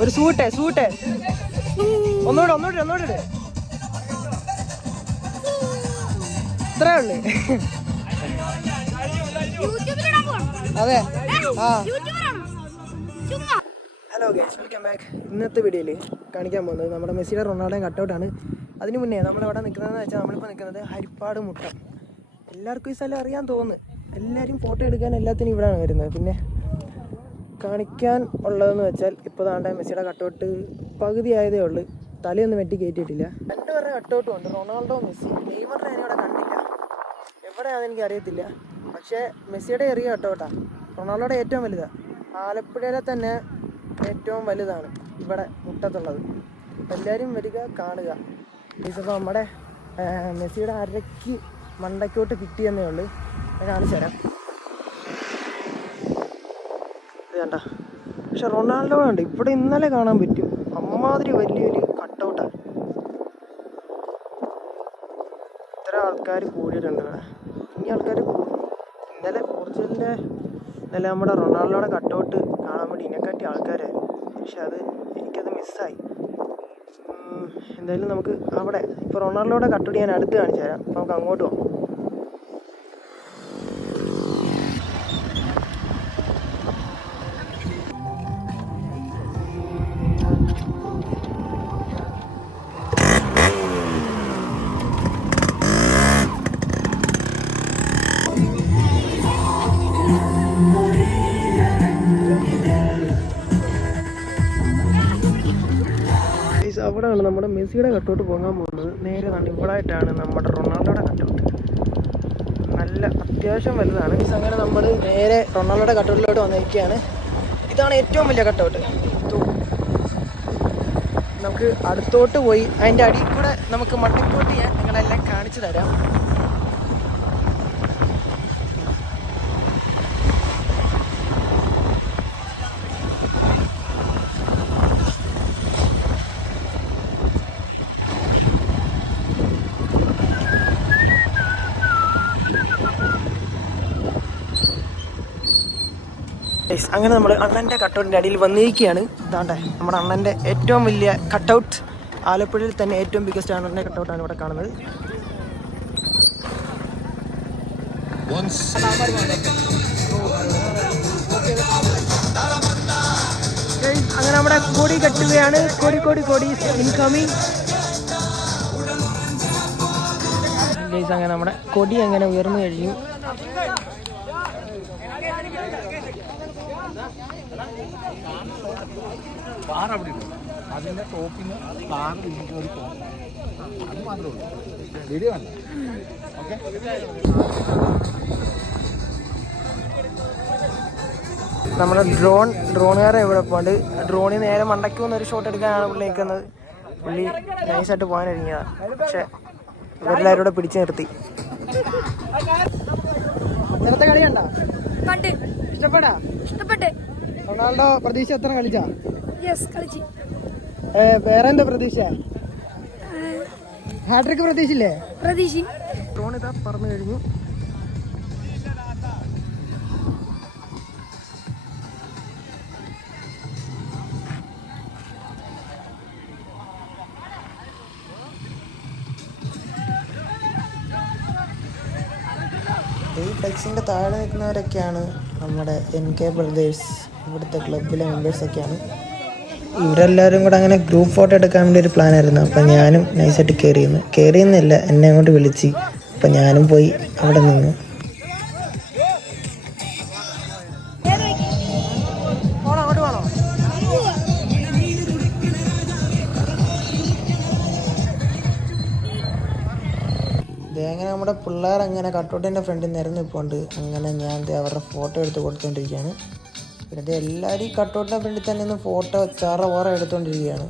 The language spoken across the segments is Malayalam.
ഒരു സൂട്ട് ഒന്നുകൂടെ ഇത്രേ ഉള്ളു. അതെ. Hello guys, welcome back. ഇന്നത്തെ വീഡിയോയിൽ കാണിക്കാൻ പോകുന്നത് നമ്മുടെ മെസ്സിയുടെ റൊണാൾഡോയും കട്ടൗട്ടാണ്. അതിന് മുന്നേ നമ്മളെവിടെ നിൽക്കുന്നതെന്ന് വെച്ചാൽ നമ്മളിപ്പോൾ നിൽക്കുന്നത് ഹരിപ്പാട് മുട്ടം. എല്ലാവർക്കും ഈ സ്ഥലം അറിയാൻ തോന്നുന്നു. എല്ലാവരും ഫോട്ടോ എടുക്കാൻ എല്ലാത്തിനും ഇവിടെയാണ് വരുന്നത്. പിന്നെ കാണിക്കാൻ ഉള്ളതെന്ന് വെച്ചാൽ ഇപ്പോൾ താണ്ട മെസ്സിയുടെ കട്ടൗട്ട് പകുതി ആയതേ ഉള്ളൂ. തലയൊന്നും വെട്ടി കയറ്റിയിട്ടില്ല. രണ്ടുപേരുടെ കട്ടൗട്ടും ഉണ്ട്, റൊണാൾഡോ മെസ്സി. നെയ്മറിനെ ഞാനിവിടെ കണ്ടില്ല, എവിടെയാണെന്ന് എനിക്ക് അറിയത്തില്ല. പക്ഷേ മെസ്സിയുടെ ചെറിയ കട്ടൗട്ടാണ്, റൊണാൾഡോയുടെ ഏറ്റവും വലുതാണ്. ആലപ്പുഴയിലെ തന്നെ ഏറ്റവും വലുതാണ് ഇവിടെ മുട്ടത്തുള്ളത്. എല്ലാവരും വരിക, കാണുക. ഇപ്പോൾ നമ്മുടെ മെസ്സിയുടെ അരയ്ക്ക് മണ്ടയ്ക്കോട്ട് ഫിറ്റ് ചെയ്യുന്നേ ഉള്ളൂ. ഞാൻ കാണിച്ചു തരാം. ഇത് കണ്ട. പക്ഷെ റൊണാൾഡോ ഉണ്ട് ഇവിടെ ഇന്നലെ കാണാൻ പറ്റും. അമ്മാതിരി വലിയൊരു കട്ടൗട്ടാണ്. ഇത്ര ആൾക്കാർ കൂടിയിട്ടുണ്ട് ഇവിടെ. ഇനി ആൾക്കാർ കൂടും. ഇന്നലെ പോർച്ചുഗലിൻ്റെ ഇന്നലെ നമ്മുടെ റൊണാൾഡോയുടെ കട്ടൗട്ട് കാണാൻ വേണ്ടി ഇതിനെക്കാട്ടി ആൾക്കാരായിരുന്നു. പക്ഷെ എനിക്കത് മിസ്സായി. എന്തായാലും നമുക്ക് അവിടെ ഇപ്പോൾ റൊണാൾഡോയുടെ കട്ടൗട്ട് ഞാൻ അടുത്ത് കാണിച്ചു തരാം. അപ്പോൾ നമുക്ക് അങ്ങോട്ട് പോകാം. അവിടെയാണ് നമ്മുടെ മെസ്സിയുടെ കട്ടൗട്ട് പോകാൻ പോകുന്നത്. നേരെ ഇവിടെ ആയിട്ടാണ് നമ്മുടെ റൊണാൾഡോയുടെ കട്ടൗട്ട്. നല്ല അത്യാവശ്യം വലുതാണ്. അങ്ങനെ നമ്മൾ നേരെ റൊണാൾഡോയുടെ കട്ടൗട്ടിലോട്ട് വന്നിരിക്കുകയാണ്. ഇതാണ് ഏറ്റവും വലിയ കട്ടൗട്ട്. നമുക്ക് അടുത്തോട്ട് പോയി അതിൻ്റെ അടിയിൽ കൂടെ നമുക്ക് മണ്ടക്കോട്ട് ഞാൻ നിങ്ങളെല്ലാം കാണിച്ചു തരാം. അങ്ങനെ നമ്മൾ അണ്ണൻ്റെ കട്ടൗട്ടിൻ്റെ അടിയിൽ വന്നിരിക്കുകയാണ്. ഇതാണ്ടേ നമ്മുടെ അണ്ണൻ്റെ ഏറ്റവും വലിയ കട്ടൗട്ട്. ആലപ്പുഴയിൽ തന്നെ ഏറ്റവും ബിഗ്ഗസ്റ്റ് അണ്ണൻ്റെ കട്ടൗട്ടാണ് ഇവിടെ കാണുന്നത്. അങ്ങനെ നമ്മുടെ കൊടി കെട്ടുകയാണ്. കൊടി ഇൻകമിങ്. അങ്ങനെ നമ്മുടെ കൊടി അങ്ങനെ ഉയർന്നു കഴിഞ്ഞു. അതിന്റെ ടോപ്പിന് അത് മാത്രമേ ഉള്ളൂ, വീഡിയോ അല്ല. ഓക്കെ, നമ്മുടെ ഡ്രോണുകാരെ ഇവിടെ പോണ്ട്. ഡ്രോണിൽ നേരെ മണ്ടയ്ക്ക് വന്നൊരു ഷോട്ട് എടുക്കാനാണ് പുള്ളി നിൽക്കുന്നത്. പുള്ളി നൈസായിട്ട് പോകാൻ ഒരുങ്ങിയതാണ്. പക്ഷെ ഇവരെല്ലാവരും കൂടെ പിടിച്ചു നിർത്തി. നേരത്തെ കളി കണ്ടോ? ഇഷ്ടപ്പെട്ട്. റൊണാൾഡോ പ്രതീക്ഷ എത്ര കളിച്ചാ? വേറെ എന്താ പ്രതീക്ഷ? ഹാട്രിക് പ്രതീക്ഷില്ലേ? ഡ്രോൺ ഇതാ പറഞ്ഞു കഴിഞ്ഞു. ഈ ഫ്ലെക്സിൻ്റെ താഴെ നിൽക്കുന്നവരൊക്കെയാണ് നമ്മുടെ NK ബ്രദേഴ്സ്, ഇവിടുത്തെ ക്ലബിലെ മെമ്പേഴ്സൊക്കെയാണ്. ഇവരെല്ലാവരും കൂടെ അങ്ങനെ ഗ്രൂപ്പ് ഫോട്ടോ എടുക്കാൻ വേണ്ടി ഒരു പ്ലാനായിരുന്നു. അപ്പം ഞാനും നൈസായിട്ട് കയറിയെന്നില്ല, എന്നെ അങ്ങോട്ട് വിളിച്ച്. അപ്പം ഞാനും പോയി അവിടെ നിന്ന്. അങ്ങനെ നമ്മുടെ പിള്ളേർ അങ്ങനെ കട്ടൗട്ടിൻ്റെ ഫ്രണ്ടിൽ നിരന്ന് നിൽപ്പുണ്ട്. അങ്ങനെ ഞാൻ അവരുടെ ഫോട്ടോ എടുത്ത് കൊടുത്തുകൊണ്ടിരിക്കുകയാണ്. പിന്നെ എല്ലാവരും ഈ കട്ടൗട്ടിൻ്റെ ഫ്രണ്ടിൽ തന്നെ ഒന്ന് ഫോട്ടോ ചാറ എടുത്തുകൊണ്ടിരിക്കുകയാണ്.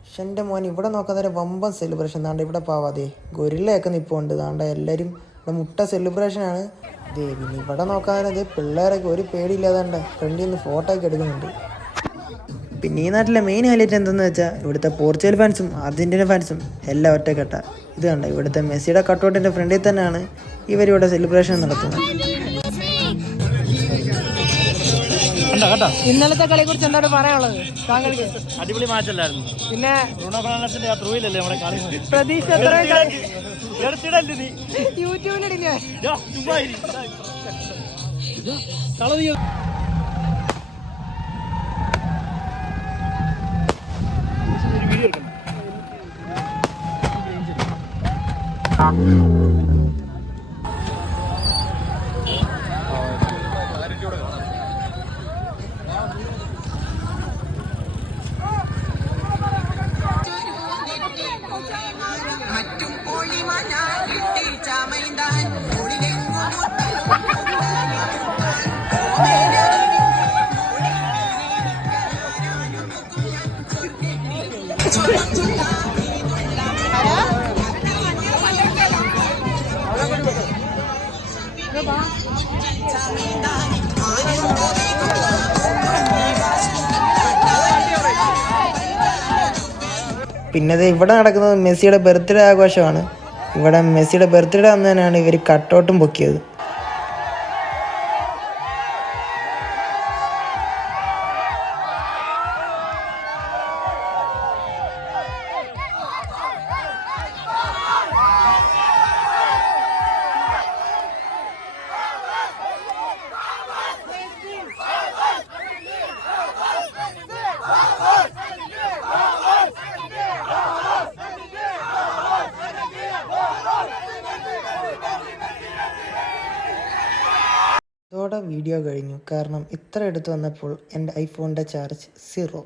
പക്ഷെ എൻ്റെ മോൻ ഇവിടെ നോക്കാതെ വമ്പൻ സെലിബ്രേഷൻ. താണ്ട ഇവിടെ പാവാതെ ഗൊരില്ലയൊക്കെ നിൽപ്പുണ്ട്. താണ്ട എല്ലാവരും ഇവിടെ മുട്ട സെലിബ്രേഷനാണ്. പിന്നെ ഇവിടെ നോക്കാതെ പിള്ളേരൊക്കെ ഒരു പേടിയില്ലാതാണ്ട് ഫ്രണ്ടിൽ നിന്ന് ഫോട്ടോ ഒക്കെ എടുക്കുന്നുണ്ട്. പിന്നെ ഈ നാട്ടിലെ മെയിൻ ഹൈലൈറ്റ് എന്തെന്ന് വെച്ചാൽ ഇവിടുത്തെ പോർച്ചുഗൽ ഫാൻസും അർജൻറ്റീന ഫാൻസും എല്ലാം ഒറ്റക്കെട്ട. ഇത് കണ്ട ഇവിടുത്തെ മെസ്സിയുടെ കട്ടൗട്ടിൻ്റെ ഫ്രണ്ടിൽ തന്നെയാണ് ഇവരിവിടെ സെലിബ്രേഷൻ നടത്തുന്നത്. ഇന്നലത്തെ കളിയെ കുറിച്ച് എന്താണ് പറയാനുള്ളത് താങ്കൾക്ക്? അടിപൊളി മാച്ചല്ലായിരുന്നു. പിന്നെ ബ്രൂണോ ഫെർണാണ്ടസിന്റെ ആ ത്രൂയിലല്ലേ നമ്മുടെ കളി. പ്രതീക്ഷ യൂട്യൂബിലിടില്ലേ? പിന്നെ ഇവിടെ നടക്കുന്നത് മെസ്സിയുടെ ബർത്ത്ഡേ ആഘോഷമാണ്. ഇവിടെ മെസ്സിയുടെ ബർത്ത്ഡേ അന്ന് തന്നെയാണ് ഇവർ കട്ടൗട്ടും പൊക്കിയത്. ഇതോടെ വീഡിയോ കഴിഞ്ഞു. കാരണം ഇത്ര എടുത്തു വന്നപ്പോൾ എൻ്റെ ഐഫോണിൻ്റെ ചാർജ് 0.